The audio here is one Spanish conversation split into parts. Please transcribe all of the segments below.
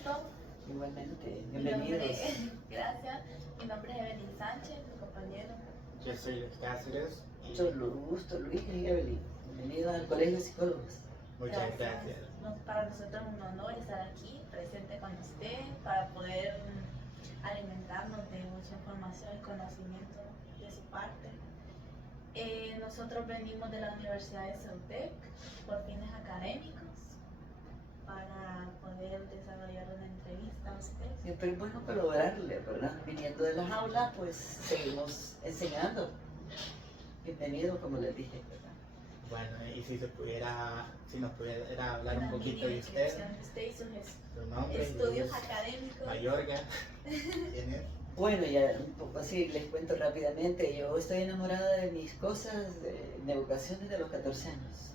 gusto. Igualmente, Mi nombre, bienvenidos. gracias. Mi nombre es Evelyn Sánchez, mi compañero. Yo soy Luis Cáceres. Mucho gusto, Luis y Evelyn. Bienvenidos al Colegio de Psicólogos. Muchas gracias. Para nosotros es un honor estar aquí, presente con usted, para poder alimentarnos de mucha información y conocimiento de su parte. Nosotros venimos de la Universidad de Ceutec por fines académicos para poder desarrollar una entrevista a usted. Siempre es bueno colaborarle, ¿verdad? Viniendo de las aulas, pues seguimos enseñando. Bienvenido, como les dije, ¿verdad? Bueno, y si nos pudiera hablar un Una poquito mini de usted, descripción de usted y sus su nombre, estudios académicos. Mayorga, ¿quién es? Bueno, ya un poco así les cuento rápidamente. Yo estoy enamorada de mis cosas de educación desde los 14 años.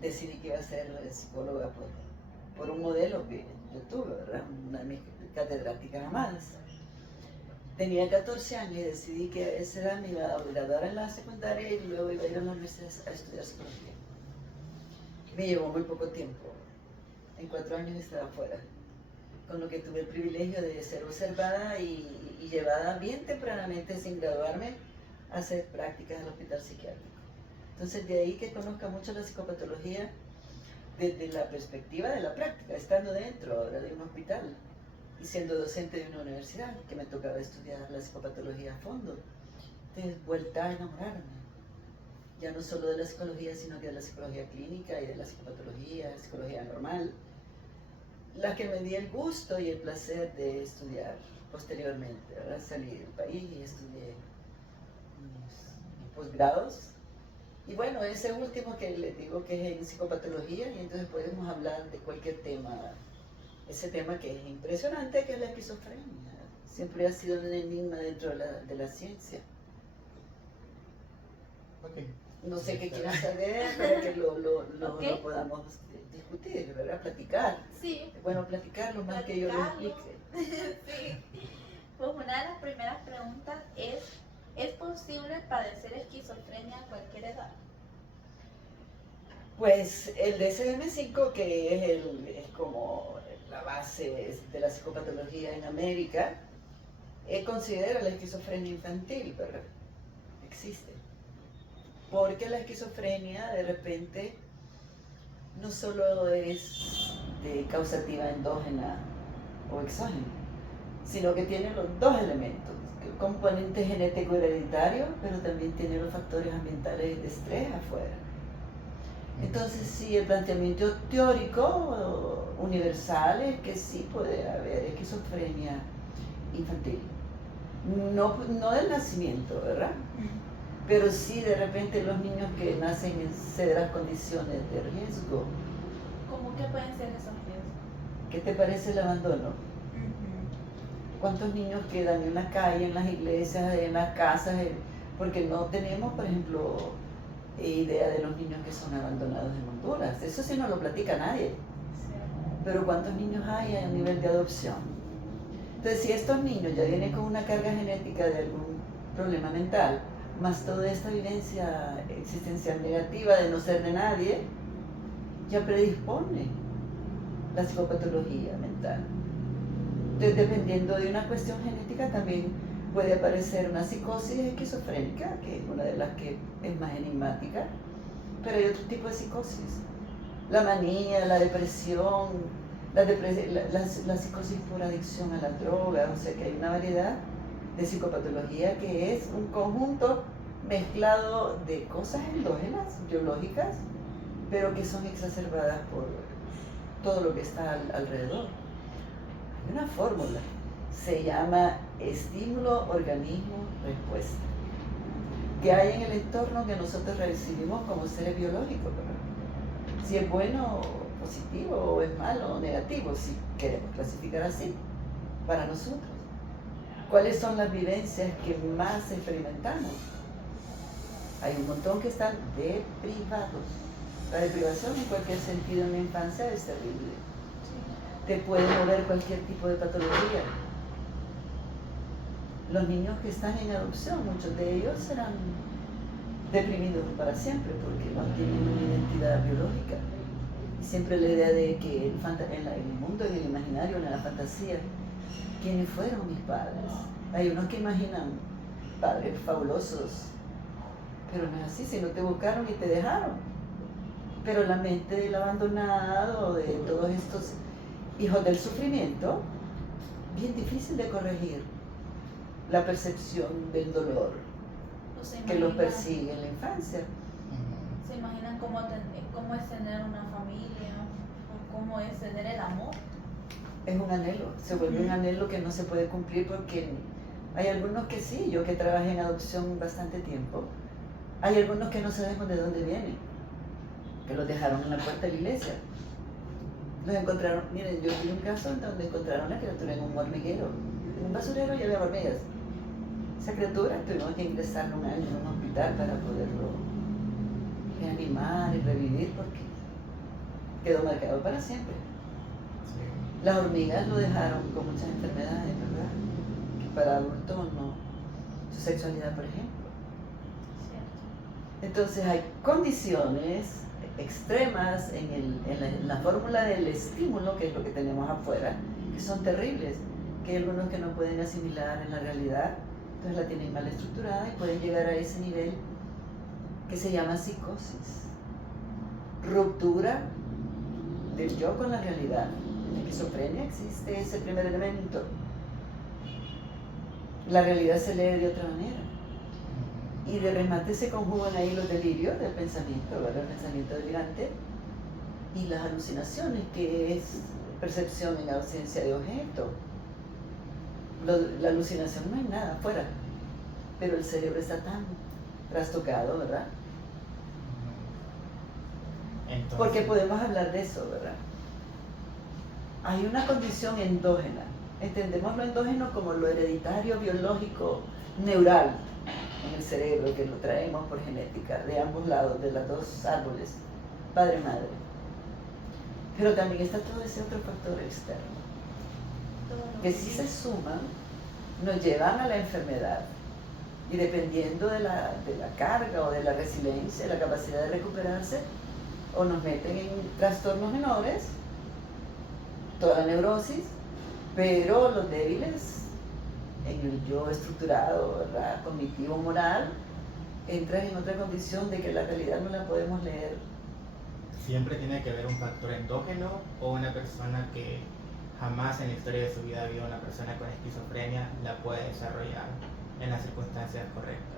Decidí que iba a ser psicóloga por un modelo que yo tuve, ¿verdad? Una de mis catedráticas amadas. Tenía 14 años y decidí que a esa edad me iba a graduar en la secundaria y luego iba a ir a la universidad a estudiar psicología. Me llevó muy poco tiempo. En 4 años estaba fuera, con lo que tuve el privilegio de ser observada y llevada bien tempranamente, sin graduarme, a hacer prácticas al hospital psiquiátrico. Entonces, de ahí que conozca mucho la psicopatología desde la perspectiva de la práctica, estando dentro ahora de un hospital y siendo docente de una universidad, que me tocaba estudiar la psicopatología a fondo. Entonces, vuelta a enamorarme, ya no solo de la psicología, sino que de la psicología clínica y de la psicopatología, psicología normal, la que me di el gusto y el placer de estudiar posteriormente. Ahora salí del país y estudié mis posgrados. Y bueno, ese último que les digo que es en psicopatología, y entonces podemos hablar de cualquier tema. Ese tema que es impresionante, que es la esquizofrenia. Siempre ha sido un enigma dentro de la ciencia. Okay. No sé qué quieran saber para que Okay. lo podamos discutir, ¿verdad? Platicar. Sí. Es bueno platicarlo más que yo lo explique. Sí. Pues una de las primeras preguntas ¿es posible padecer esquizofrenia a cualquier edad? Pues el DSM-5, que es como la base de la psicopatología en América, considera la esquizofrenia infantil, ¿verdad? Existe. Porque la esquizofrenia de repente no solo es de causativa endógena o exógena, sino que tiene los dos elementos, el componente genético hereditario, pero también tiene los factores ambientales de estrés afuera. Entonces sí, el planteamiento teórico universal es que sí puede haber esquizofrenia infantil. No del nacimiento, ¿verdad? Pero sí de repente los niños que nacen en severas condiciones de riesgo. ¿Cómo que pueden ser esos riesgos? ¿Qué te parece el abandono? ¿Cuántos niños quedan en la calle, en las iglesias, en las casas? Porque no tenemos, por ejemplo, idea de los niños que son abandonados en Honduras. Eso sí no lo platica nadie. Sí. Pero ¿cuántos niños hay a nivel de adopción? Entonces, si estos niños ya vienen con una carga genética de algún problema mental, más toda esta vivencia existencial negativa de no ser de nadie, ya predispone la psicopatología mental. Entonces, dependiendo de una cuestión genética, también puede aparecer una psicosis esquizofrénica, que es una de las que es más enigmática, pero hay otro tipo de psicosis. La manía, la depresión, la psicosis por adicción a la droga, o sea que hay una variedad de psicopatología que es un conjunto mezclado de cosas endógenas, biológicas, pero que son exacerbadas por todo lo que está alrededor. Hay una fórmula, se llama estímulo, organismo, respuesta, que hay en el entorno que nosotros recibimos como seres biológicos, ¿verdad? Si es bueno, positivo, o es malo o negativo, si queremos clasificar así, para nosotros. ¿Cuáles son las vivencias que más experimentamos? Hay un montón que están deprivados. La deprivación en cualquier sentido en la infancia es terrible. Te puede mover cualquier tipo de patología. Los niños que están en adopción, muchos de ellos serán deprimidos para siempre porque no tienen una identidad biológica. Y siempre la idea de que en el mundo, en el imaginario, en la fantasía, ¿quiénes fueron mis padres? Hay unos que imaginan padres fabulosos, pero no es así, si no te buscaron y te dejaron. Pero la mente del abandonado, de todos estos hijos del sufrimiento, bien difícil de corregir la percepción del dolor que los persigue en la infancia. ¿Se imaginan cómo es tener una familia? ¿O cómo es tener el amor? Es un anhelo, se vuelve un anhelo que no se puede cumplir porque hay algunos que sí, yo que trabajé en adopción bastante tiempo, hay algunos que no sabemos de dónde vienen, que los dejaron en la puerta de la iglesia. Los encontraron, miren, yo vi un caso en donde encontraron la criatura en un hormiguero, en un basurero y había hormigas. Esa criatura tuvimos que ingresarlo un año en un hospital para poderlo reanimar y revivir porque quedó marcado para siempre. Sí. Las hormigas lo dejaron con muchas enfermedades, ¿verdad? Que para adultos no. Su sexualidad, por ejemplo. Cierto. Entonces hay condiciones extremas en la fórmula del estímulo, que es lo que tenemos afuera, que son terribles, que hay algunos que no pueden asimilar en la realidad, entonces la tienen mal estructurada y pueden llegar a ese nivel que se llama psicosis. Ruptura del yo con la realidad. En la esquizofrenia existe ese primer elemento. La realidad se lee de otra manera. Y de remate se conjugan ahí los delirios del pensamiento, ¿verdad? El pensamiento delirante y las alucinaciones, que es percepción en ausencia de objeto. La alucinación no hay nada afuera, pero el cerebro está tan trastocado, ¿verdad? Entonces, Porque podemos hablar de eso, ¿verdad? Hay una condición endógena. Entendemos lo endógeno como lo hereditario, biológico, neural en el cerebro, que lo traemos por genética de ambos lados, de los dos árboles, padre-madre. Pero también está todo ese otro factor externo, que si se suman, nos llevan a la enfermedad. Y dependiendo de la carga o de la resiliencia, la capacidad de recuperarse, o nos meten en trastornos menores, toda la neurosis, pero los débiles, en el yo estructurado, ¿verdad? Cognitivo, moral, entran en otra condición de que la realidad no la podemos leer. siempre tiene que haber un factor endógeno o una persona que jamás en la historia de su vida ha habido una persona con esquizofrenia la puede desarrollar en las circunstancias correctas.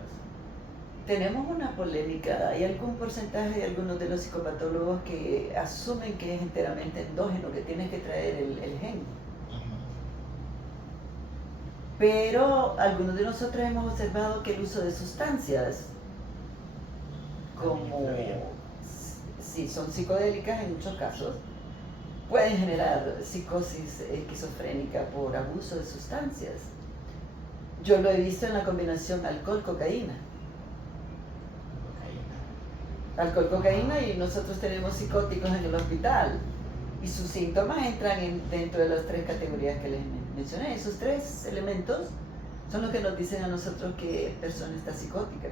Tenemos una polémica, hay algún porcentaje de algunos de los psicopatólogos que asumen que es enteramente endógeno, que tienes que traer el gen. Pero algunos de nosotros hemos observado que el uso de sustancias, como si son psicodélicas en muchos casos, pueden generar psicosis esquizofrénica por abuso de sustancias. Yo lo he visto en la combinación alcohol-cocaína. Alcohol-cocaína y nosotros tenemos psicóticos en el hospital y sus síntomas entran dentro de las tres categorías que les mencioné. Esos tres elementos son los que nos dicen a nosotros que persona está psicótica.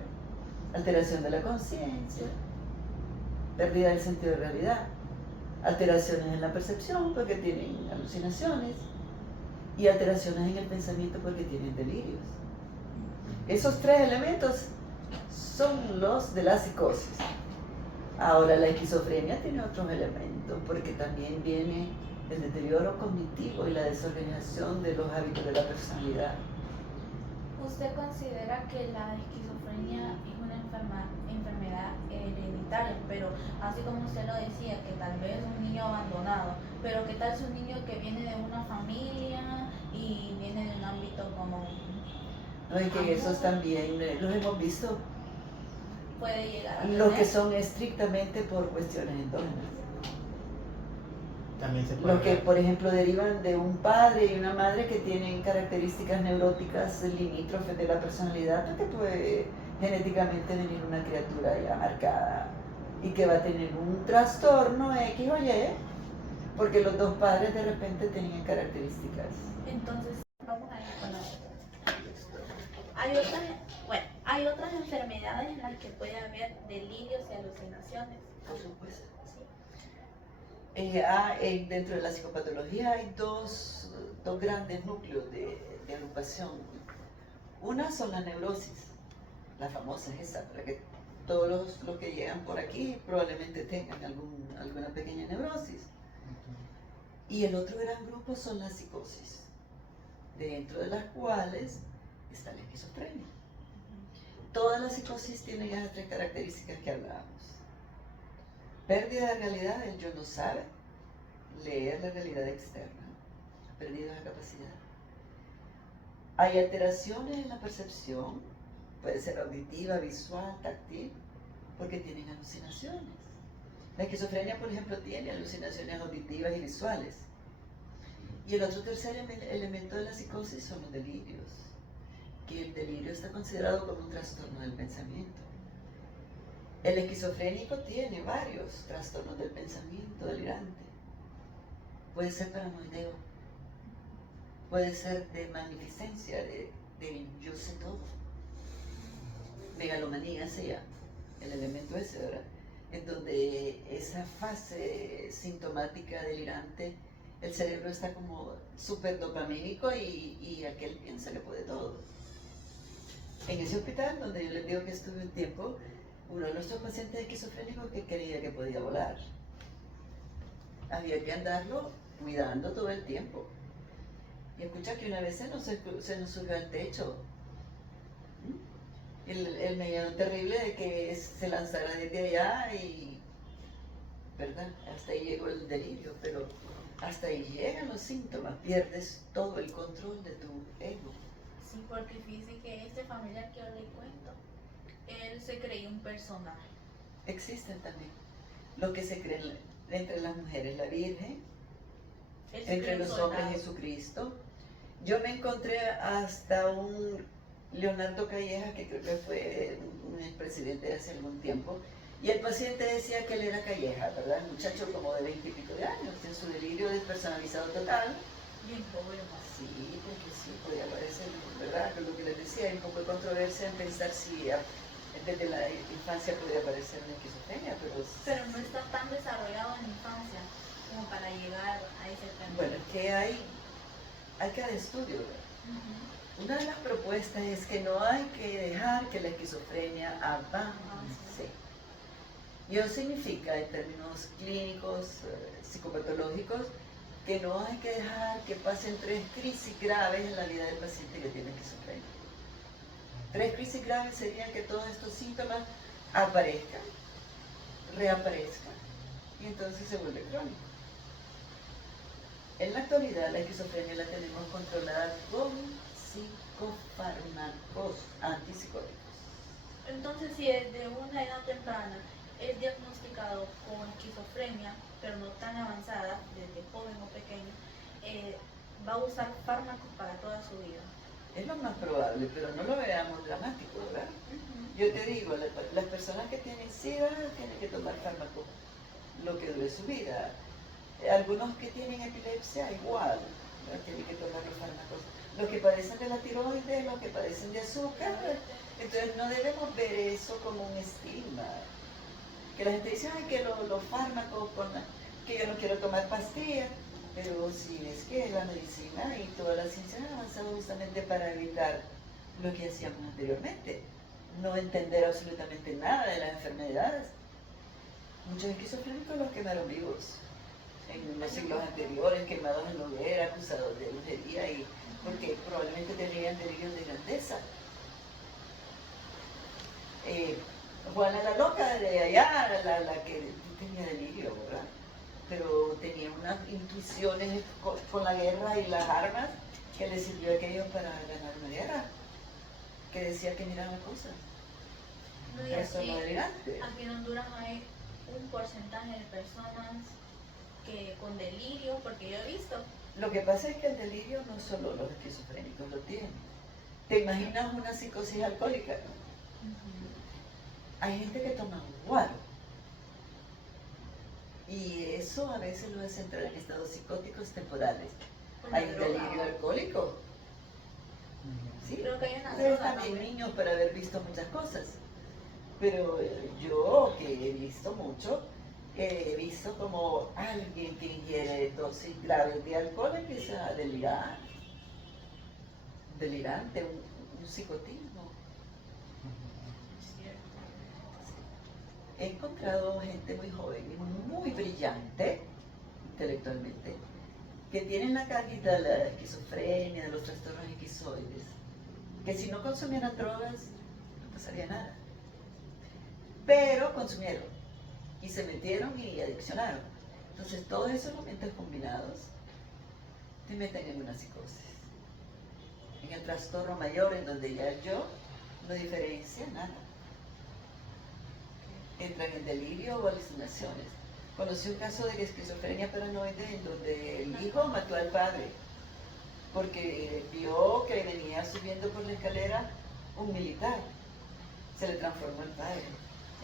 Alteración de la conciencia, pérdida del sentido de realidad, alteraciones en la percepción porque tienen alucinaciones y alteraciones en el pensamiento porque tienen delirios. Esos tres elementos son los de la psicosis. Ahora la esquizofrenia tiene otros elementos porque también viene el deterioro cognitivo y la desorganización de los hábitos de la personalidad. ¿Usted considera que la esquizofrenia es una enfermedad hereditaria? Pero así como usted lo decía, que tal vez un niño abandonado, pero ¿qué tal si un niño que viene de una familia y viene de un ámbito como... No, y que esos también los hemos visto, puede llegar a los tener? que son estrictamente por cuestiones endógenas. También se puede Los que, ver. por ejemplo, derivan de un padre y una madre que tienen características neuróticas limítrofes de la personalidad, porque puede genéticamente venir una criatura ya marcada y que va a tener un trastorno X o Y, porque los dos padres de repente tenían características. Entonces, vamos a ir con la otra. Hay otras enfermedades en las que puede haber delirios y alucinaciones. Por supuesto. ¿Sí? Dentro de la psicopatología hay dos grandes núcleos de agrupación. Una son las neurosis, la famosa es esa, para que todos los que llegan por aquí probablemente tengan alguna pequeña neurosis. Y el otro gran grupo son las psicosis, dentro de las cuales está la esquizofrenia. Todas las psicosis tienen esas tres características que hablábamos. Pérdida de realidad, el yo no sabe leer la realidad externa, ha perdido esa capacidad. Hay alteraciones en la percepción, puede ser auditiva, visual, táctil, porque tienen alucinaciones. La esquizofrenia, por ejemplo, tiene alucinaciones auditivas y visuales. Y el otro tercer elemento de la psicosis son los delirios, que el delirio está considerado como un trastorno del pensamiento. El esquizofrénico tiene varios trastornos del pensamiento delirante. Puede ser paranoideo, puede ser de magnificencia, de yo sé todo. Megalomanía se llama, el elemento ese, ¿verdad? En donde esa fase sintomática delirante, el cerebro está como súper dopamínico y aquel piensa que puede todo. En ese hospital donde yo les digo que estuve un tiempo, uno de nuestros pacientes esquizofrénicos que creía que podía volar. Había que andarlo cuidando todo el tiempo. Y escucha que una vez se nos subió al techo. El miedo terrible de que se lanzara desde allá y, ¿verdad? Hasta ahí llegó el delirio, pero hasta ahí llegan los síntomas, pierdes todo el control de tu ego. Sí, porque fíjese que este familiar que yo le cuento, él se creía un personaje. Existen también lo que se cree entre las mujeres, la Virgen, entre los hombres Jesucristo. Yo me encontré hasta un Leonardo Calleja, que creo que fue un expresidente de hace algún tiempo, y el paciente decía que él era Calleja, ¿verdad? Un muchacho como de 20 y pico de años, en su delirio despersonalizado total. Bien pobre más. Sí, porque sí, podía parecer, ¿verdad? Lo que les decía, hay un poco de controversia en pensar si desde la infancia podría aparecer una esquizofrenia, pero no está tan desarrollado en la infancia como para llegar a ese camino. Bueno, que hay cada estudio, ¿verdad? Una de las propuestas es que no hay que dejar que la esquizofrenia avance. Y eso significa, en términos clínicos, psicopatológicos, que no hay que dejar que pasen 3 crisis graves en la vida del paciente que tiene esquizofrenia. 3 crisis graves serían que todos estos síntomas aparezcan, reaparezcan, y entonces se vuelve crónico. En la actualidad la esquizofrenia la tenemos controlada con psicofármacos antipsicóticos. Entonces, si desde una edad temprana es diagnosticado con esquizofrenia, pero no tan avanzada, desde joven o pequeño, va a usar fármacos para toda su vida. Es lo más probable, pero no lo veamos dramático, ¿verdad? Yo te digo, las personas que tienen SIDA tienen que tomar fármacos lo que dure su vida. Algunos que tienen epilepsia, igual, ¿no? Tienen que tomar los fármacos. Los que padecen de la tiroides, los que padecen de azúcar. Entonces no debemos ver eso como un estigma. Que la gente dice, ay, que los fármacos, que yo no quiero tomar pastillas. Pero si es que la medicina y toda la ciencia han avanzado justamente para evitar lo que hacíamos anteriormente. No entender absolutamente nada de las enfermedades. Muchos esquizofrénicos los quemaron vivos en los siglos anteriores, quemados en la hoguera, acusados de brujería, porque probablemente tenían delirios de grandeza. Juana la loca de allá, la que tenía delirio, ¿verdad? Pero tenía unas intuiciones con la guerra y las armas que le sirvió a aquellos para ganar una guerra, que decía que miraba cosas. No, y eso aquí, no delirante. Aquí en Honduras hay un porcentaje de personas que con delirio, porque yo he visto. Lo que pasa es que el delirio no solo los esquizofrénicos lo tienen. ¿Te imaginas una psicosis alcohólica? Hay gente que toma guaro. Y eso a veces lo hace entrar en estados psicóticos temporales. Hay un delirio alcohólico. ¿Sí? Creo que hay una Ustedes droga también también. niños para haber visto muchas cosas. Pero yo, que he visto mucho, he visto como alguien que ingiere dosis graves de alcohol empieza a delirar, delirante, un psicotismo. He encontrado gente muy joven y muy brillante intelectualmente, que tienen la carguita de la esquizofrenia, de los trastornos esquizoides, que si no consumieran drogas no pasaría nada. Pero consumieron y se metieron y adiccionaron. Entonces todos esos momentos combinados te meten en una psicosis, en el trastorno mayor, en donde ya yo no diferencia nada. Entran en delirio o alucinaciones. Conocí un caso de esquizofrenia paranoide en donde el hijo mató al padre porque vio que venía subiendo por la escalera un militar. Se le transformó el padre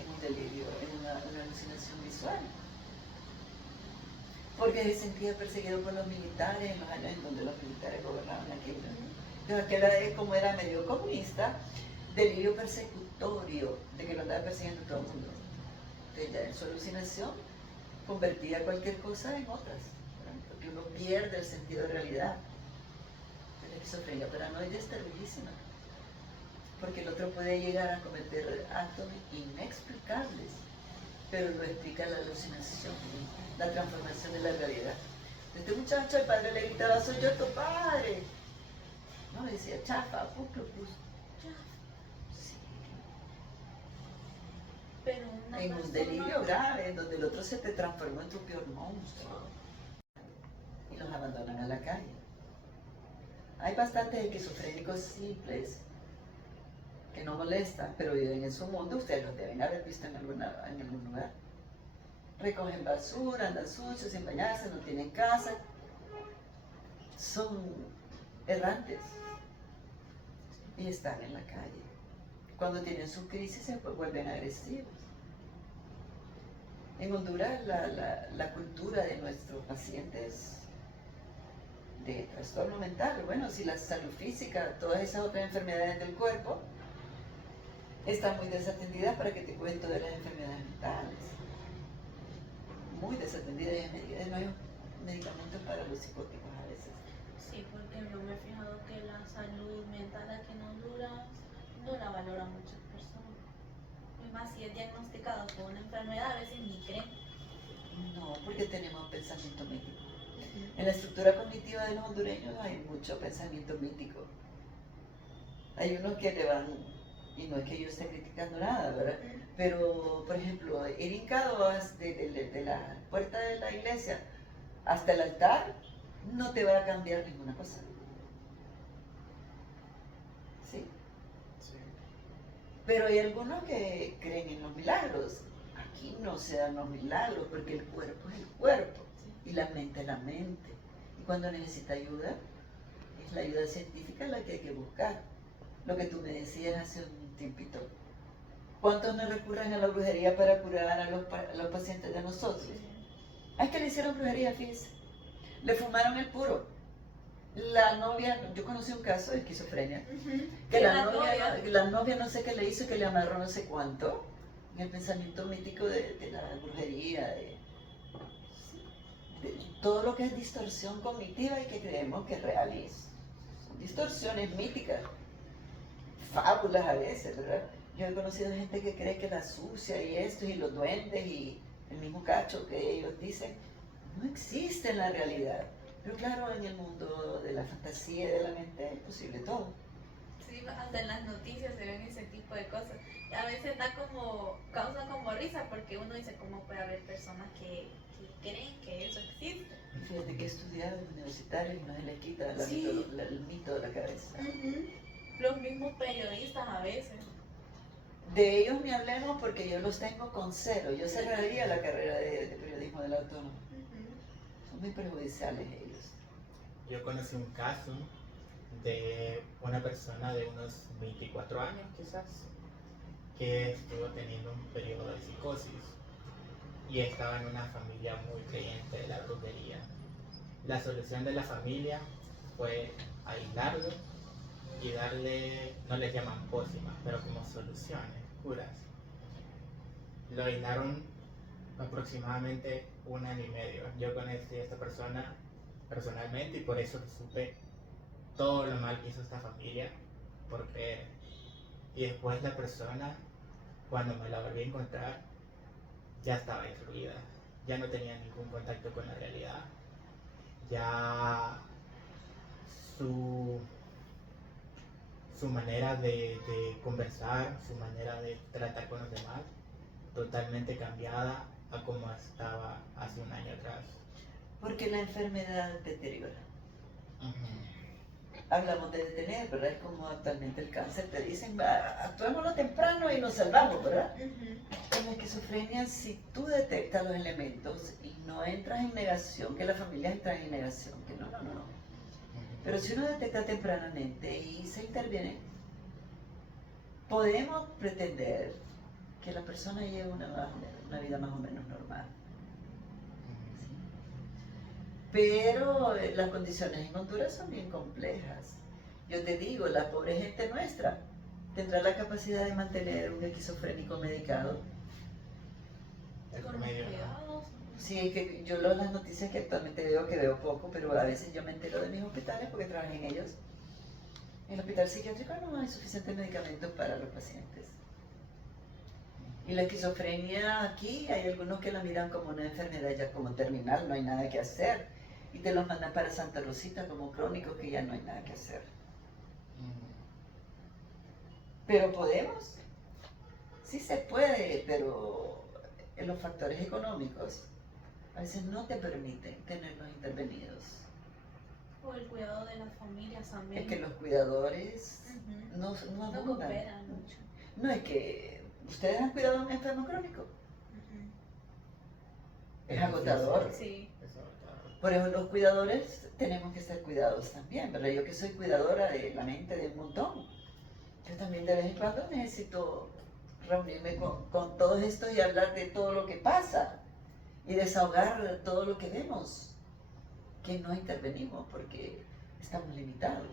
en un delirio, en una alucinación visual. Porque se sentía perseguido por los militares en los años en donde los militares gobernaban aquello. Entonces aquel, como era medio comunista, delirio persecutorio de que lo andaba persiguiendo todo el mundo. Entonces ya en su alucinación convertía cualquier cosa en otras, ¿verdad? Porque uno pierde el sentido de realidad. La esquizofrenia paranoide es terrorísima, porque el otro puede llegar a cometer actos inexplicables, pero lo explica la alucinación, la transformación de la realidad. Este muchacho, el padre le gritaba: soy yo tu padre. No, le decía chafa, pus. Sí. Pero En un delirio grave, en donde el otro se te transformó en tu peor monstruo y los abandonan a la calle. Hay bastantes esquizofrénicos simples que no molestan, pero viven en su mundo. Ustedes los deben haber visto en algún lugar. Recogen basura, andan sucios, sin bañarse, no tienen casa. Son errantes y están en la calle. Cuando tienen su crisis se vuelven agresivos. En Honduras la cultura de nuestros pacientes de trastorno mental, bueno, si la salud física, todas esas otras enfermedades del cuerpo están muy desatendidas, para que te cuento de las enfermedades mentales. Muy desatendidas, y no hay medicamentos para los psicóticos a veces. Sí, porque yo me he fijado que la salud mental aquí en Honduras no la valoran muchas personas. Y más si es diagnosticado con una enfermedad, a veces ni creen. No, porque tenemos pensamiento mítico. En la estructura cognitiva de los hondureños hay mucho pensamiento mítico. Hay unos que le van, y no es que yo esté criticando nada, ¿verdad? Pero, por ejemplo, ir hincado de la puerta de la iglesia hasta el altar no te va a cambiar ninguna cosa. ¿Sí? Sí. Pero hay algunos que creen en los milagros. Aquí no se dan los milagros, porque el cuerpo es el cuerpo y la mente es la mente. Y cuando necesita ayuda, es la ayuda científica la que hay que buscar. Lo que tú me decías hace un tiempito. ¿Cuántos no recurren a la brujería para curar a los pacientes de nosotros? Es que le hicieron brujería, fíjense. Le fumaron el puro. La novia, yo conocí un caso de esquizofrenia, que la novia no sé qué le hizo, que le amarró no sé cuánto, en el pensamiento mítico de la brujería, de todo lo que es distorsión cognitiva y que creemos que es real, y son distorsiones míticas, fábulas a veces, ¿verdad? Yo he conocido gente que cree que la sucia y esto y los duendes y el mismo cacho que ellos dicen no existe en la realidad. Pero claro, en el mundo de la fantasía y de la mente es posible todo. Sí, hasta en las noticias se ven ese tipo de cosas. Y a veces causa como risa, porque uno dice cómo puede haber personas que creen que eso existe. Y fíjate que he estudiado en universitarios y no se les quita Sí. el mito de la cabeza. Los mismos periodistas a veces. De ellos ni hablemos, porque yo los tengo con cero. Yo cerraría la carrera de periodismo del autónomo. Son muy perjudiciales ellos. Yo conocí un caso de una persona de unos 24 años quizás, que estuvo teniendo un periodo de psicosis y estaba en una familia muy creyente de la brujería. La solución de la familia fue aislarlo y darle, no les llaman pócimas, pero como soluciones, curas. Lo aislaron aproximadamente 1 año y medio. Yo conocí a esta persona personalmente y por eso supe todo lo mal que hizo esta familia, porque y después la persona, cuando me la volví a encontrar, ya estaba destruida, ya no tenía ningún contacto con la realidad, ya su, su manera de conversar, su manera de tratar con los demás, totalmente cambiada a como estaba hace 1 año atrás. Porque la enfermedad deteriora. Ujú. Hablamos de detener, ¿verdad? Es como actualmente el cáncer, te dicen, actuémoslo temprano y nos salvamos, ¿verdad? En la esquizofrenia, si tú detectas los elementos y no entras en negación, que las familias entran en negación, que no. Pero si uno detecta tempranamente y se interviene, podemos pretender que la persona lleve una vida más o menos normal. Pero las condiciones en Honduras son bien complejas. Yo te digo, la pobre gente nuestra tendrá la capacidad de mantener un esquizofrénico medicado. El Con los promedio, ¿no? cuidados. Sí, que yo las noticias que actualmente veo, que veo poco, pero a veces yo me entero de mis hospitales porque trabajé en ellos. En el hospital psiquiátrico no hay suficientes medicamentos para los pacientes. Y la esquizofrenia aquí, hay algunos que la miran como una enfermedad ya como terminal, no hay nada que hacer. Y te los mandan para Santa Rosita como crónicos que ya no hay nada que hacer. Pero podemos, sí se puede, pero en los factores económicos a veces no te permiten tenerlos intervenidos. O el cuidado de las familias también. Es que los cuidadores Ujú. no No abundan. cooperan mucho. No es que ustedes han cuidado a un enfermo crónico. Ujú. Es agotador. Sí. Es agotador. Por eso los cuidadores tenemos que ser cuidados también, ¿verdad? Yo que soy cuidadora de la mente de un montón, yo también de vez en cuando necesito reunirme con todos estos y hablar de todo lo que pasa y desahogar todo lo que vemos, que no intervenimos porque estamos limitados.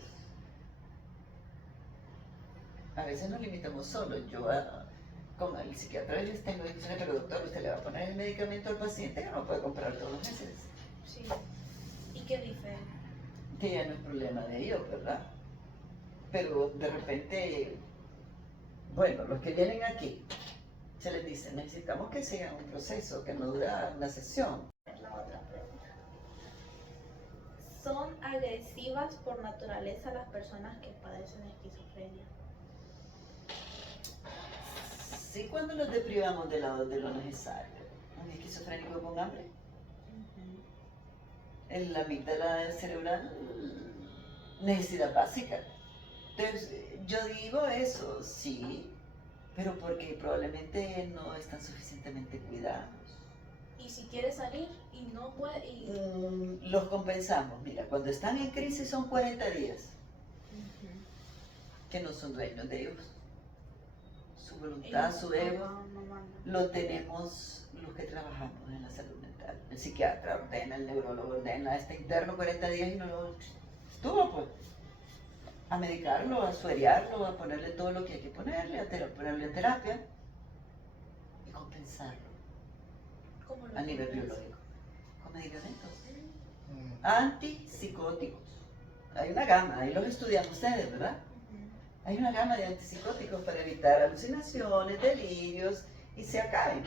A veces nos limitamos solos. Yo, como el psiquiatra, les tengo dicho, pero doctor, usted le va a poner el medicamento al paciente que no puede comprar todos los meses. Sí. ¿Y qué dicen? Que ya no es problema de ellos, ¿verdad? Pero de repente, bueno, los que vienen aquí, se les dice, necesitamos que sigan un proceso que no dura una sesión. La otra pregunta. ¿Son agresivas por naturaleza las personas que padecen esquizofrenia? Sí, cuando los deprivamos de lo necesario. Un esquizofrénico con hambre, en la amígdala cerebral, necesidad básica. Entonces, yo digo eso, sí, pero porque probablemente no están suficientemente cuidados. Y si quiere salir y no puede. Los compensamos. Mira, cuando están en crisis son 40 días, que no son dueños de ellos. Su voluntad, su ego, lo tenemos los que trabajamos en la salud mental. El psiquiatra ordena, el neurólogo ordena, está interno 40 días y no lo estuvo, pues. A medicarlo, a sueriarlo, a ponerle todo lo que hay que ponerle, a ponerle terapia y compensarlo ¿Cómo lo a nivel compensa? biológico con medicamentos Mm. antipsicóticos. Hay una gama, ahí los estudian ustedes, ¿verdad? Hay una gama de antipsicóticos para evitar alucinaciones, delirios y se acaben.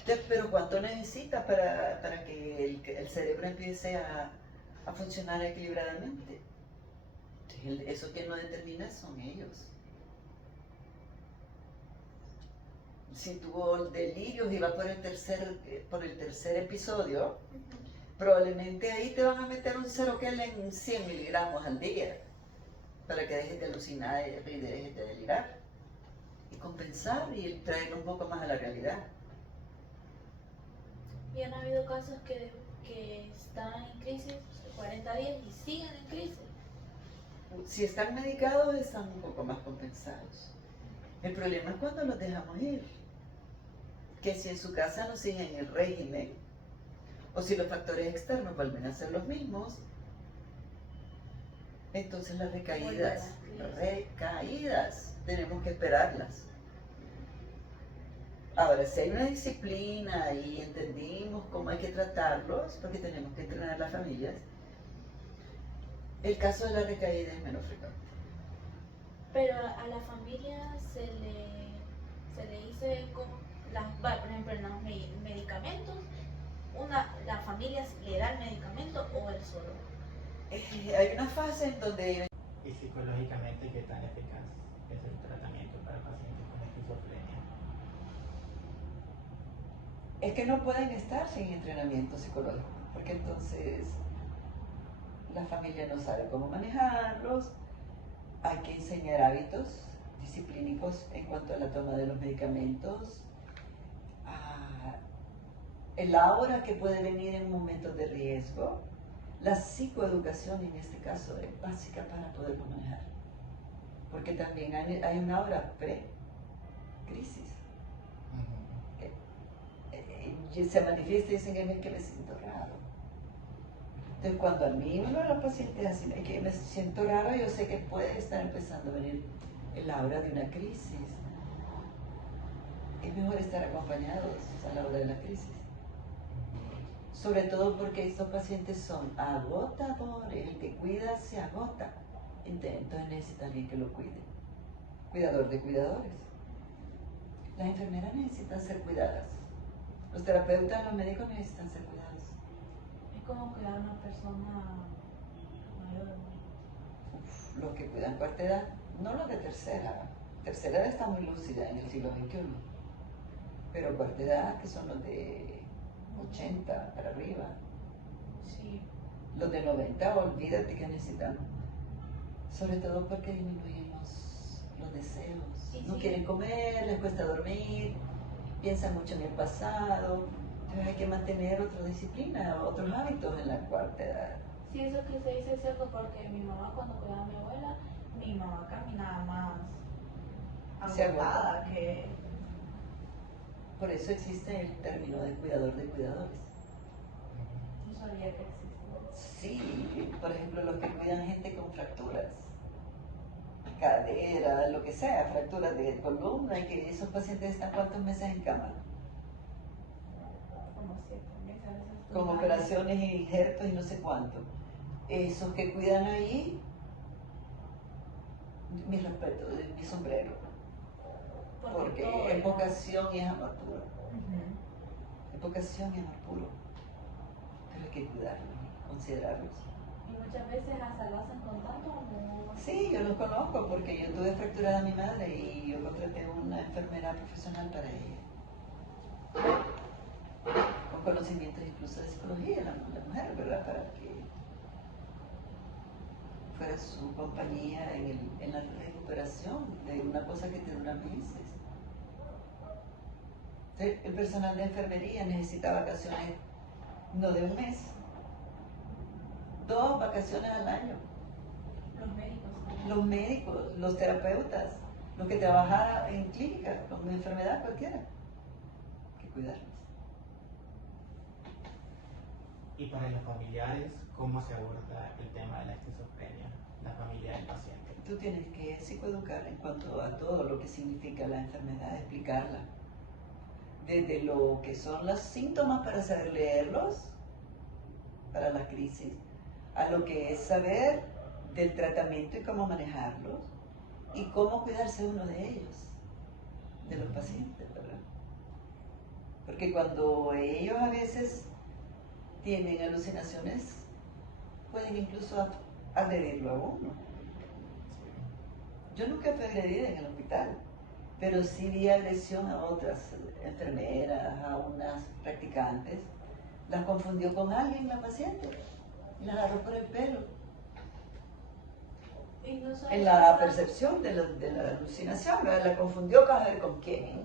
Entonces, pero ¿cuánto necesita para que el cerebro empiece a funcionar equilibradamente? Eso que no determina son ellos. Si tuvo delirios y va por el tercer episodio, probablemente ahí te van a meter un Seroquel en 100 miligramos al día para que dejes de alucinar y dejes de delirar y compensar y traer un poco más a la realidad. Y han habido casos que están en crisis 40 días y siguen en crisis. Si están medicados están un poco más compensados. El problema es cuando los dejamos ir, que si en su casa no siguen el régimen o si los factores externos vuelven a ser los mismos, entonces las recaídas tenemos que esperarlas. Ahora, si hay una disciplina y entendimos cómo hay que tratarlos, porque tenemos que entrenar a las familias, el caso de la recaída es menos frecuente. Pero a la familia se le dice, por ejemplo, en los medicamentos, la familia le da el medicamento o él solo. Hay una fase en donde... Y psicológicamente, ¿qué tan eficaz es el tratamiento para pacientes con esquizofrenia? Es que no pueden estar sin entrenamiento psicológico, porque entonces la familia no sabe cómo manejarlos, hay que enseñar hábitos disciplínicos en cuanto a la toma de los medicamentos, el ahora que puede venir en momentos de riesgo. La psicoeducación en este caso es básica para poderlo manejar, porque también hay una aura pre-crisis. Se manifiesta y dicen que me siento raro. Entonces, cuando a mí uno de los pacientes así, es que me siento raro, yo sé que puede estar empezando a venir el aura de una crisis. Es mejor estar acompañados a la hora de la crisis. Sobre todo porque estos pacientes son agotadores, el que cuida se agota. Entonces necesita alguien que lo cuide. Cuidador de cuidadores. Las enfermeras necesitan ser cuidadas. Los terapeutas, los médicos necesitan ser cuidados. Es como cuidar a una persona mayor. Los que cuidan cuarta edad, no los de tercera. Tercera edad está muy lúcida en el siglo XXI. Pero cuarta edad, que son los de 80 para arriba. Sí. Los de 90, olvídate que necesitan. Sobre todo porque disminuyen los deseos. Sí, no sí. quieren comer, les cuesta dormir, piensan mucho en el pasado. Entonces hay que mantener otra disciplina, otros hábitos en la cuarta edad. Sí, eso que se dice es cierto, porque mi mamá cuando cuidaba a mi abuela, mi mamá caminaba más Se agotada agota. que... Por eso existe el término de cuidador de cuidadores. No sabía que existía. Sí, por ejemplo, los que cuidan gente con fracturas, cadera, lo que sea, fracturas de columna, y que esos pacientes están ¿cuántos meses en cama? Como 7 meses a veces. Con operaciones y injertos y no sé cuánto. Esos que cuidan ahí, mi respeto, mi sombrero, porque es vocación y es amor puro. Es vocación y amor puro. Pero hay que cuidarlos, considerarlos. Y muchas veces hasta lo hacen con tanto amor. Sí, yo los conozco porque yo tuve fracturada a mi madre y yo contraté una enfermera profesional para ella. Con conocimientos incluso de psicología, la mujer, ¿verdad? Para que fuera su compañía en la recuperación de una cosa que te dura meses. Entonces, el personal de enfermería necesita vacaciones no de un mes, 2 vacaciones al año. Los médicos. Los médicos, los terapeutas, los que trabajan en clínica, con una enfermedad cualquiera, hay que cuidarlos. Y para los familiares, ¿cómo se aborda el tema de la esquizofrenia, la familia del paciente? Tú tienes que psicoeducar en cuanto a todo lo que significa la enfermedad, explicarla. Desde lo que son los síntomas para saber leerlos, para la crisis, a lo que es saber del tratamiento y cómo manejarlos, y cómo cuidarse uno de ellos, de los pacientes, ¿verdad? Porque cuando ellos a veces tienen alucinaciones, pueden incluso agredirlo a uno. Yo nunca fui agredida en el hospital, pero sí vi agresión a otras enfermeras, a unas practicantes. Las confundió con alguien, la paciente, y la agarró por el pelo. En la percepción de la alucinación, ¿verdad? La confundió con quién.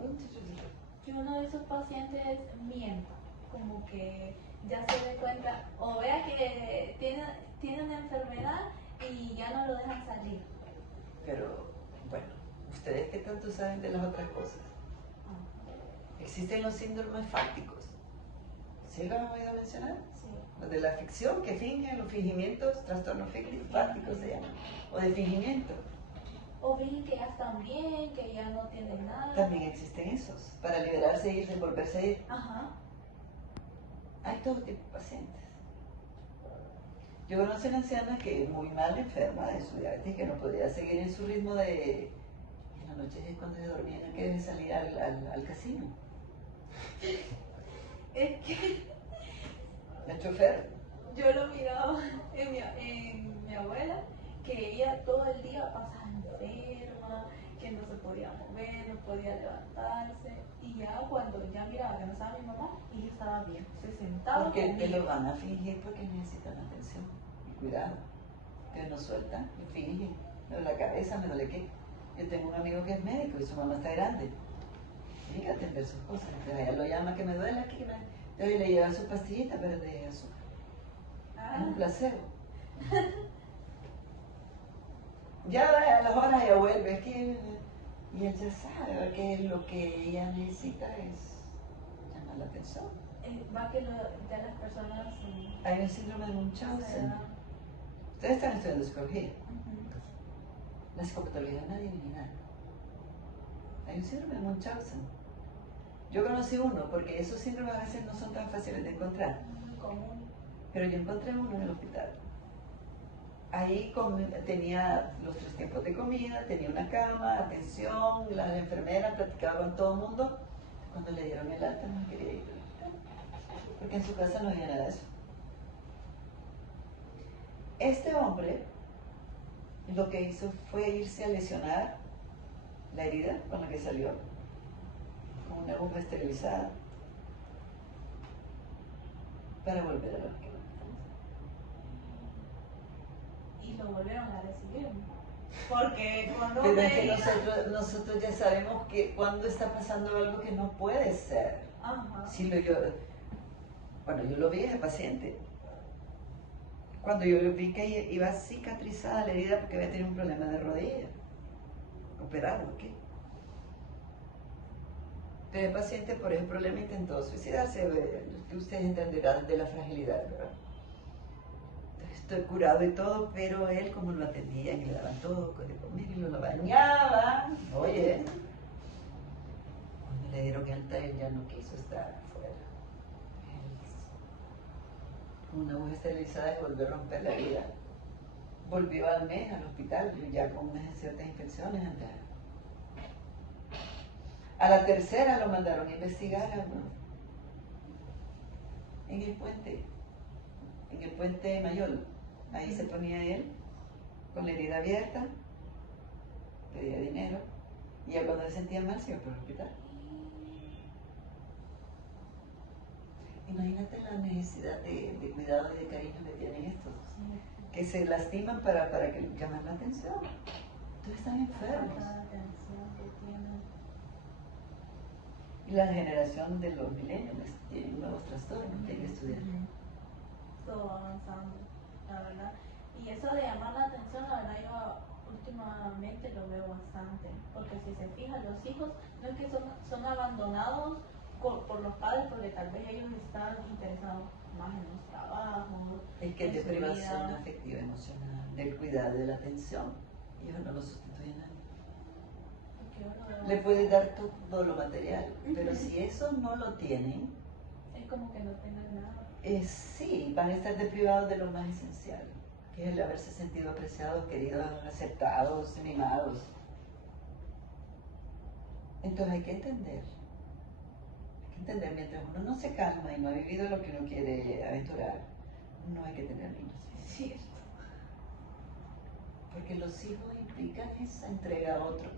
Que uno de esos pacientes mienta, como que ya se dé cuenta, o vea que tiene una enfermedad y ya no lo dejan salir. Pero, bueno, ¿ustedes qué tanto saben de las otras cosas? Existen los síndromes fácticos. ¿Sí los han oído mencionar? Sí. Los de la ficción, que fingen, los fingimientos, trastornos fácticos se llaman, o de fingimiento. o ven que ya están bien, que ya no tienen nada. También existen esos, para liberarse y irse, volverse a ir. Ajá. Hay todo tipo de pacientes. Yo conocí una anciana que muy mal enferma de su diabetes, que no podía seguir en su ritmo de... En la noche cuando se dormía, no quería salir al casino. Es que El chofer. yo lo miraba en mi abuela, que ella todo el día pasaba enferma, que no se podía mover, no podía levantarse. Y ya cuando ya miraba que no estaba mi mamá, ella estaba bien. Se sentaba Porque te conmigo. lo van a fingir porque necesitan atención y cuidado. Que no sueltan, y fingen. Me duele la cabeza, me duele qué. Yo tengo un amigo que es médico y su mamá está grande. Tiene que atender sus cosas. Entonces ella lo llama que me duele aquí, que me... Entonces le lleva su pastillita, pero de azúcar. Es un placebo. Ya a las horas ella vuelve, es que... Y él ya sabe que lo que ella necesita es llamar la atención. Va que ya las personas... Hay un síndrome de Munchausen. Ustedes están estudiando psicología. La psicopatología es una divinidad. Hay un síndrome de Munchausen. Yo conocí uno, porque esos síndromes a veces no son tan fáciles de encontrar. Común. Pero yo encontré uno en el hospital. Ahí tenía los 3 tiempos de comida, tenía una cama, atención, la enfermera platicaba con todo el mundo. Cuando le dieron el alta no quería ir al hospital, porque en su casa no había nada de eso. Este hombre lo que hizo fue irse a lesionar la herida con la que salió, con una aguja esterilizada, para volver a la hospital. Y lo volvieron a recibir. Porque cuando Pero es que nosotros ya sabemos que cuando está pasando algo que no puede ser. Ajá. Si bueno, yo lo vi a ese paciente. Cuando yo vi que iba cicatrizada la herida porque había tenido un problema de rodilla. Operado, ¿qué? Pero el paciente por ese problema intentó suicidarse. Ustedes entenderán de la fragilidad, ¿verdad? Estoy curado y todo, pero él como lo atendían y le daban todo de comer y lo bañaban, oye, cuando le dieron alta él ya no quiso estar fuera. Con una aguja esterilizada y volvió a romper la herida. Volvió al mes al hospital, ya con ciertas infecciones. A la tercera lo mandaron a investigar en el puente Mayol. Ahí se ponía él con la herida abierta, pedía dinero y ya cuando se sentía mal se iba por el hospital. Imagínate la necesidad de cuidado y de cariño que tienen estos, que se lastiman para que llamen la atención. Entonces están enfermos. La atención que tienen. Y la generación de los millennials tiene nuevos trastornos que hay que estudiar. Todo avanzando, la verdad. Y eso de llamar la atención, la verdad yo últimamente lo veo bastante. Porque si se fijan, los hijos no es que son abandonados por los padres porque tal vez ellos están interesados más en los trabajos. Es que en de su privación vida. afectiva emocional, del cuidado, de la atención, ellos no lo sustituyen a nadie. Porque uno Le puede dar todo lo material, pero si eso no lo tienen, es como que no tengan nada. sí, van a estar deprivados de lo más esencial, que es el haberse sentido apreciados, queridos, aceptados, mimados. Entonces hay que entender, mientras uno no se calma y no ha vivido lo que uno quiere aventurar, no hay que tener niños. Es cierto. Porque los hijos implican esa entrega a otro.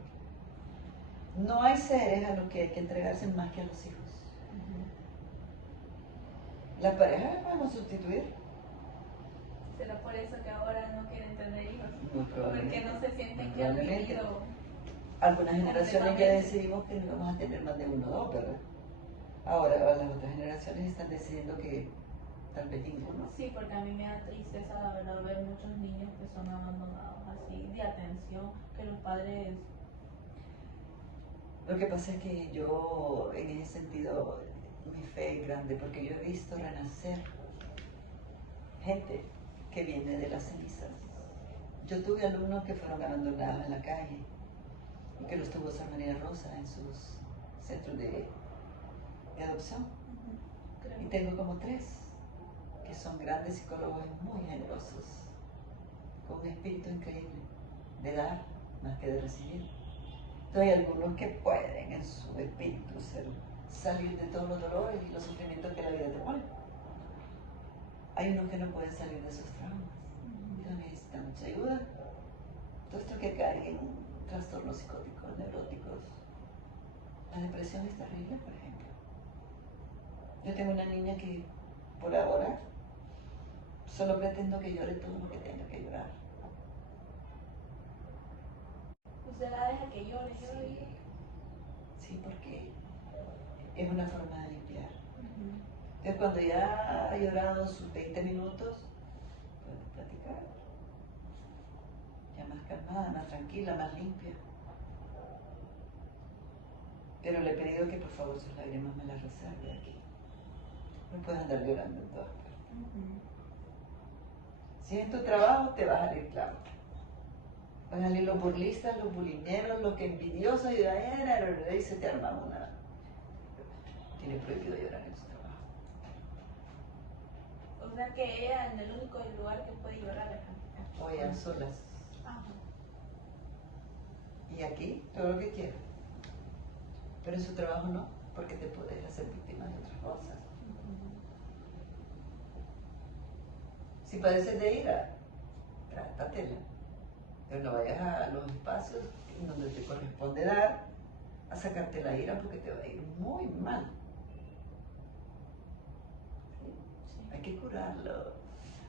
No hay seres a los que hay que entregarse más que a los hijos. La pareja la podemos sustituir. ¿Será por eso que ahora no quieren tener hijos? Muy Porque probablemente. no se sienten Muy que han probablemente. vivido. Algunas generaciones ya Completamente. decidimos que no vamos a tener más de uno o dos, ¿verdad? Ahora las otras generaciones están decidiendo que tal vez ninguno. Sí, porque a mí me da tristeza, la verdad, ver muchos niños que son abandonados así, de atención, que los padres... Lo que pasa es que yo, en ese sentido, mi fe es grande, porque yo he visto renacer gente que viene de las cenizas. Yo tuve alumnos que fueron abandonados en la calle y que los tuvo San María Rosa en sus centros de adopción. Y tengo como 3 que son grandes psicólogos y muy generosos, con un espíritu increíble de dar más que de recibir. Entonces hay algunos que pueden en su espíritu salir de todos los dolores y los sufrimientos que la vida te pone. Hay unos que no pueden salir de sus traumas, que necesitan mucha ayuda. Todo esto que cae en trastornos psicóticos, neuróticos. La depresión es terrible, por ejemplo. Yo tengo una niña que por ahora solo pretendo que llore todo lo que tenga que llorar. Usted la deja que llore, llore. Sí, porque es una forma de limpiar. Entonces cuando ya ha llorado sus 20 minutos, puede platicar. Ya más calmada, más tranquila, más limpia. Pero le he pedido que por favor sus lágrimas me las reserve aquí. No puedes andar llorando en todas partes. Si en tu trabajo te va a salir claro. Van a salir los burlistas, los bulineros, los que envidiosos y se te arma una. Tiene prohibido llorar en su trabajo. O sea que ella en el único lugar que puede llorar es aquí. O ellas solas. Ajá. Y aquí, todo lo que quiera. Pero en su trabajo no, porque te puedes hacer víctima de otras cosas. Si padeces de ira, trátatela. Pero no vayas a los espacios en donde te corresponde dar a sacarte la ira porque te va a ir muy mal. ¿Sí? Sí. Hay que curarlo.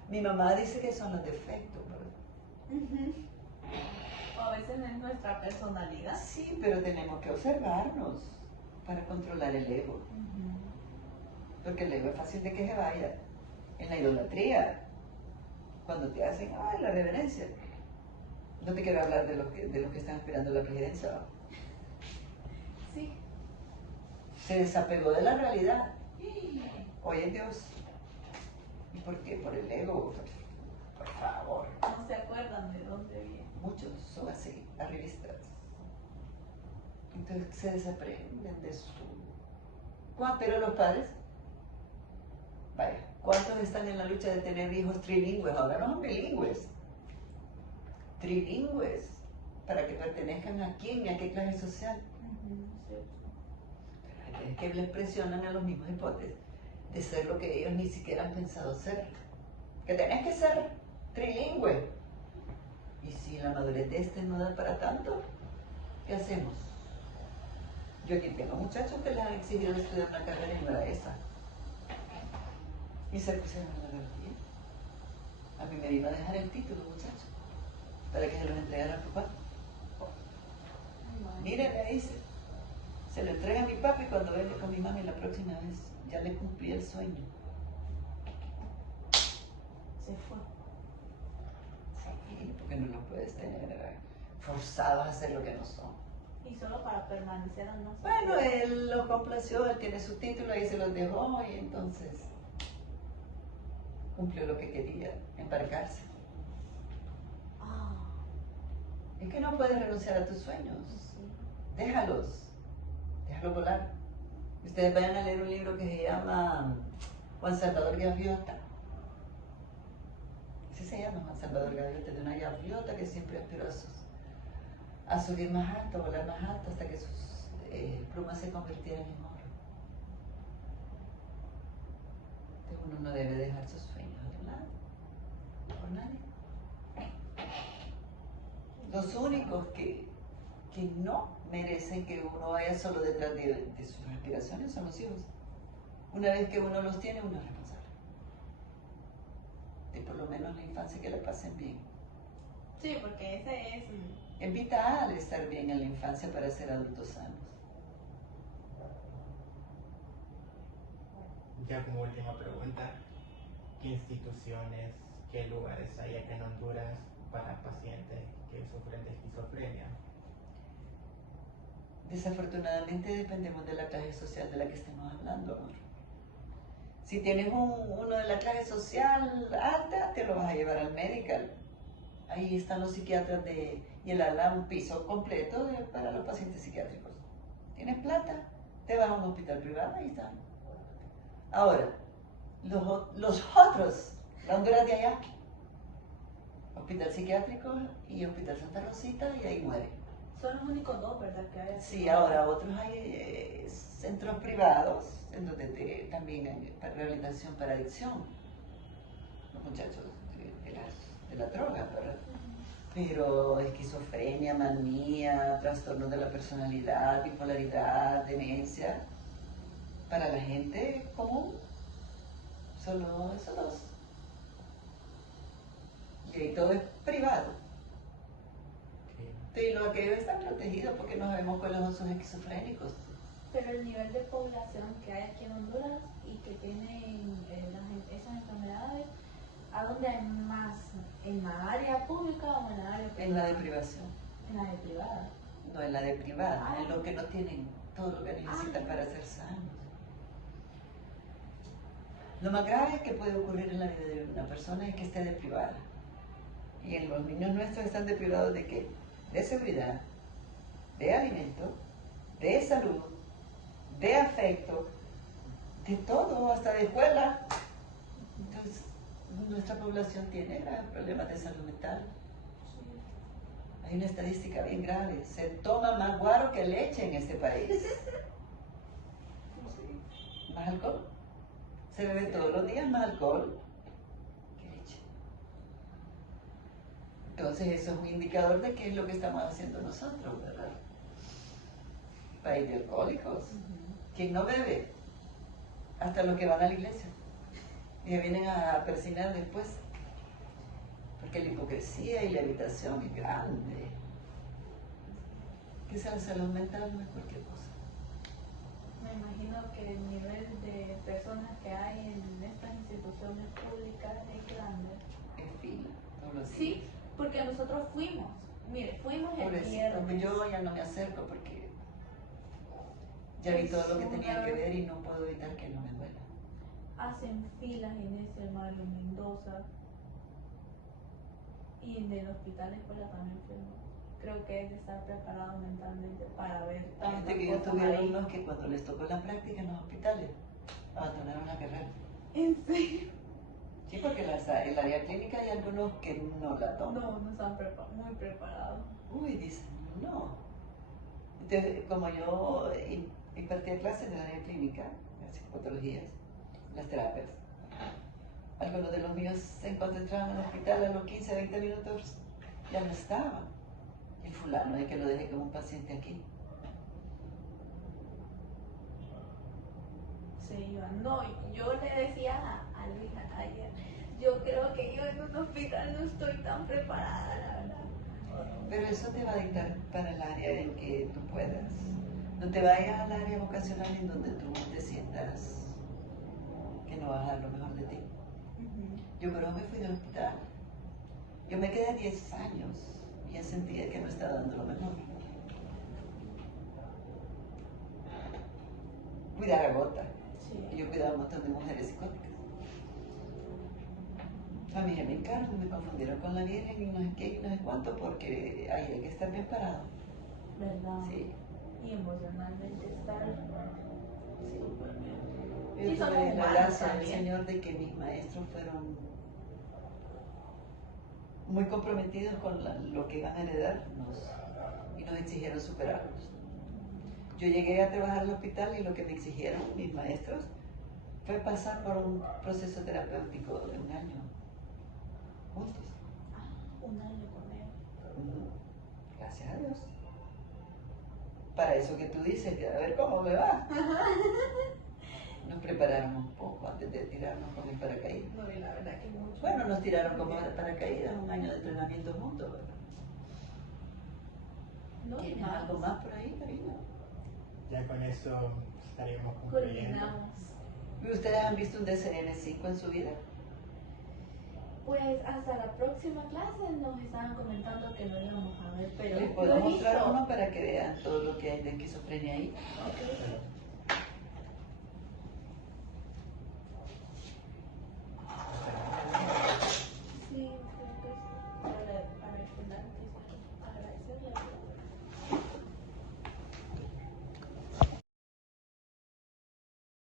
Mi mamá dice que son los defectos, pero... O a veces es nuestra personalidad. Sí, pero tenemos que observarnos para controlar el ego. Porque el ego es fácil de que se vaya. En la idolatría, cuando te hacen, ay, la reverencia. No te quiero hablar de los que están esperando la presidencia. Sí. Se desapegó de la realidad. Oye Dios. ¿Y por qué? Por el ego. Por favor. No se acuerdan de dónde viene. Muchos son así, arribistas. Entonces se desaprenden de su... Pero los padres, vaya, ¿cuántos están en la lucha de tener hijos trilingües? Ahora no son bilingües. Trilingües, para que pertenezcan a quién y a qué clase social. Es que les presionan a los mismos hipotes de ser lo que ellos ni siquiera han pensado ser. Que tenés que ser trilingüe. Y si la madurez de este no da para tanto, ¿qué hacemos? Yo aquí tengo muchachos que les han exigido estudiar una carrera y no era esa. Y se pusieron a la garantía. A mí me iba a dejar el título, muchacho, para que se los entregara a papá. Mire, me dice, se lo entrega a mi papá y cuando venga con mi mami la próxima vez, ya le cumplí el sueño. Se fue. Sí, porque no los puedes tener forzados a hacer lo que no son. Y solo para permanecer en nosotros. Bueno, él lo complació, él tiene su título y se los dejó y entonces cumplió lo que quería, embarcarse. Es que no puedes renunciar a tus sueños. Sí. Déjalos volar. Ustedes vayan a leer un libro que se llama Juan Salvador Gaviota. Así se llama Juan Salvador Gaviota, de una gaviota que siempre aspiró a subir más alto, a volar más alto, hasta que sus plumas se convirtieran en oro. Entonces uno no debe dejar sus sueños a un lado, por nadie. Los únicos que no merecen que uno vaya solo detrás de sus aspiraciones son los hijos. Una vez que uno los tiene, uno es responsable. De por lo menos la infancia que la pasen bien. Sí, porque ese es... Es vital estar bien en la infancia para ser adultos sanos. Ya como última pregunta, ¿qué instituciones, qué lugares hay acá en Honduras para pacientes que sufren de esquizofrenia? Desafortunadamente dependemos de la clase social de la que estemos hablando, amor. Si tienes uno de la clase social alta, te lo vas a llevar al medical. Ahí están los psiquiatras y el ala, un piso completo para los pacientes psiquiátricos. ¿Tienes plata? Te vas a un hospital privado, ahí están. Ahora, los otros, la Honduras de allá, hospital psiquiátrico y hospital Santa Rosita, y ahí muere. Son los únicos dos, ¿verdad? Que hay aquí. Sí, ahora otros hay centros privados en donde también hay rehabilitación para adicción. Los muchachos de la droga, ¿verdad? Pero esquizofrenia, manía, trastornos de la personalidad, bipolaridad, demencia, para la gente común, solo esos dos. Y ahí todo es privado. Y lo que está protegido porque no sabemos cuáles son sus esquizofrénicos. Pero el nivel de población que hay aquí en Honduras y que tienen esas enfermedades, ¿a dónde hay más? ¿En la área pública o en la área privada? En la de privación. En la de privada. No, en la de privada, Ah. en lo que no tienen todo lo que necesitan para ser sanos. Lo más grave que puede ocurrir en la vida de una persona es que esté deprivada. Y en los niños nuestros están deprivados ¿de qué? De seguridad, de alimento, de salud, de afecto, de todo, hasta de escuela. Entonces, nuestra población tiene graves problemas de salud mental. Hay una estadística bien grave. Se toma más guaro que leche en este país. Más alcohol. Se bebe todos los días más alcohol que leche. Entonces eso es un indicador de qué es lo que estamos haciendo nosotros, ¿verdad? País de alcohólicos. ¿Quién no bebe? Hasta los que van a la iglesia. Y vienen a persinar después. Porque la hipocresía y la evitación es grande. Que sea la salud mental no es cualquier cosa. Me imagino que el nivel de personas que hay en estas instituciones públicas es grande. En fin, no lo sé. Sí, porque nosotros fuimos. Mire, fuimos el Pobrecito, viernes. yo ya no me acerco porque ya vi todo lo que tenía que ver y no puedo evitar que no me duela. Hacen filas en ese Mario Mendoza. Y en el hospital escuela también fuimos. Creo que es de estar preparado mentalmente para ver tantas Fíjate que yo cosas tuve ahí. alumnos que cuando les tocó la práctica en los hospitales, abandonaron la carrera. ¿En serio? Sí, porque el área clínica hay algunos que no la toman. No están muy preparados. Uy, dicen, no. Entonces, como yo impartía clases en el área clínica, las psicopatologías, las terapias, algunos de los míos en cuanto entraban al hospital a los 15, 20 minutos ya no estaban. El fulano es que lo dejé como un paciente aquí. Se iban. No, yo le decía a Luisa ayer, yo creo que yo en un hospital no estoy tan preparada, la verdad. Pero eso te va a dictar para el área en que tú puedas. No te vayas al área vocacional en donde tú te sientas que no vas a dar lo mejor de ti. Yo pero me fui del hospital. Yo me quedé 10 años y ya sentía que no estaba dando lo mejor. Cuidar a gota. Sí. Yo cuidaba un montón de mujeres psicóticas. A mí me encargan, me confundieron con la Virgen y no sé qué y no sé cuánto porque ahí hay que estar bien parado. ¿Verdad? Sí. Y emocionalmente estar súper bien. Yo Sí, somos tuve la humanos gracia del también. Señor de que mis maestros fueron muy comprometidos con lo que iban a heredarnos y nos exigieron superarnos. Yo llegué a trabajar al hospital y lo que me exigieron mis maestros fue pasar por un proceso terapéutico de 1 año juntos. Un año con él. Gracias a Dios. Para eso que tú dices, que a ver cómo me va. Nos prepararon un poco antes de tirarnos con el paracaídas. No, y la verdad que mucho. Bueno, nos tiraron como paracaídas 1 año de entrenamiento juntos, ¿verdad? No, ¿Tienes más. algo más por ahí, cariño? Ya con eso estaríamos concluyendo. Coordinamos. ¿Y ustedes han visto un DCN-5 en su vida? Pues hasta la próxima clase nos estaban comentando que lo íbamos a ver, pero Les lo puedo he mostrar visto. uno para que vean todo lo que hay de esquizofrenia ahí. Ok.